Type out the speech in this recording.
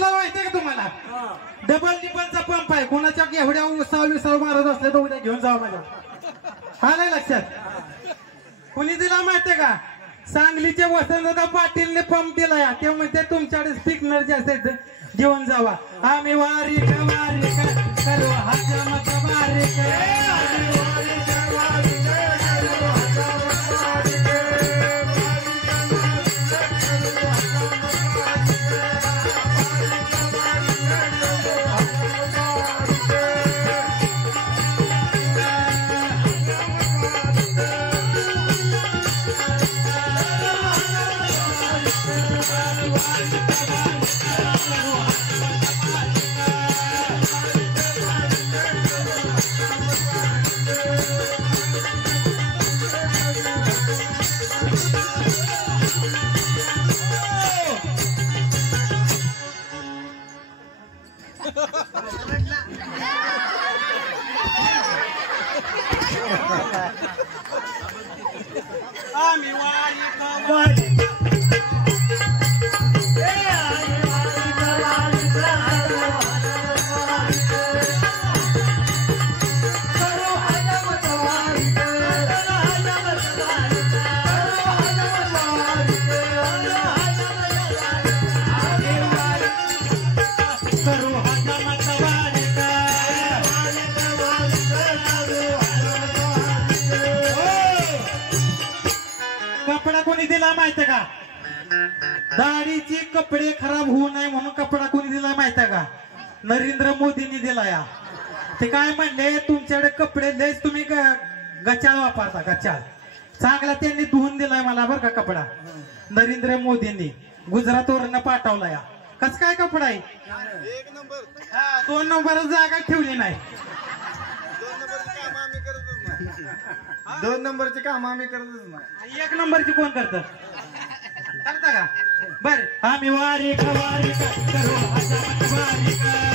दिला माहितीये का तुम्हाला? डबल टिपलचा पंप आहे. कोणाच्या एवढ्या विसाव मारत असले तर उद्या घेऊन जावा माझ्या. हा नाही लक्षात. कुणी दिला माहितीये का? सांगलीचे वसंतदादा पाटीलने पंप दिलाय. ते म्हणते तुमच्याकडे स्टिकनर जे असेल घेऊन जावा. आम्ही वारीक करू हजमत वारीक. आम्ही वारीक कपडा कोणी दिला माहितीये का? दाढीचे कपडे खराब होऊ नये म्हणून कपडा कोणी दिला माहितीये का? नरेंद्र मोदींनी दिला. या ते काय म्हणले तुमच्याकडे कपडे लयच तुम्ही गचाळ वापरता. गचाळ चांगला त्यांनी धुवून दिलाय मला बरं का कपडा. नरेंद्र मोदींनी गुजरातवरून पाठवला. या कस काय कपडा आहे? 1 नंबर. 2 नंबर जागा ठेवली नाही. 2 नंबरचे काम आम्ही करतच नाही. 1 नंबरची कोण करत? करता का? बर आम्ही वारीक करू हजमत वारीक.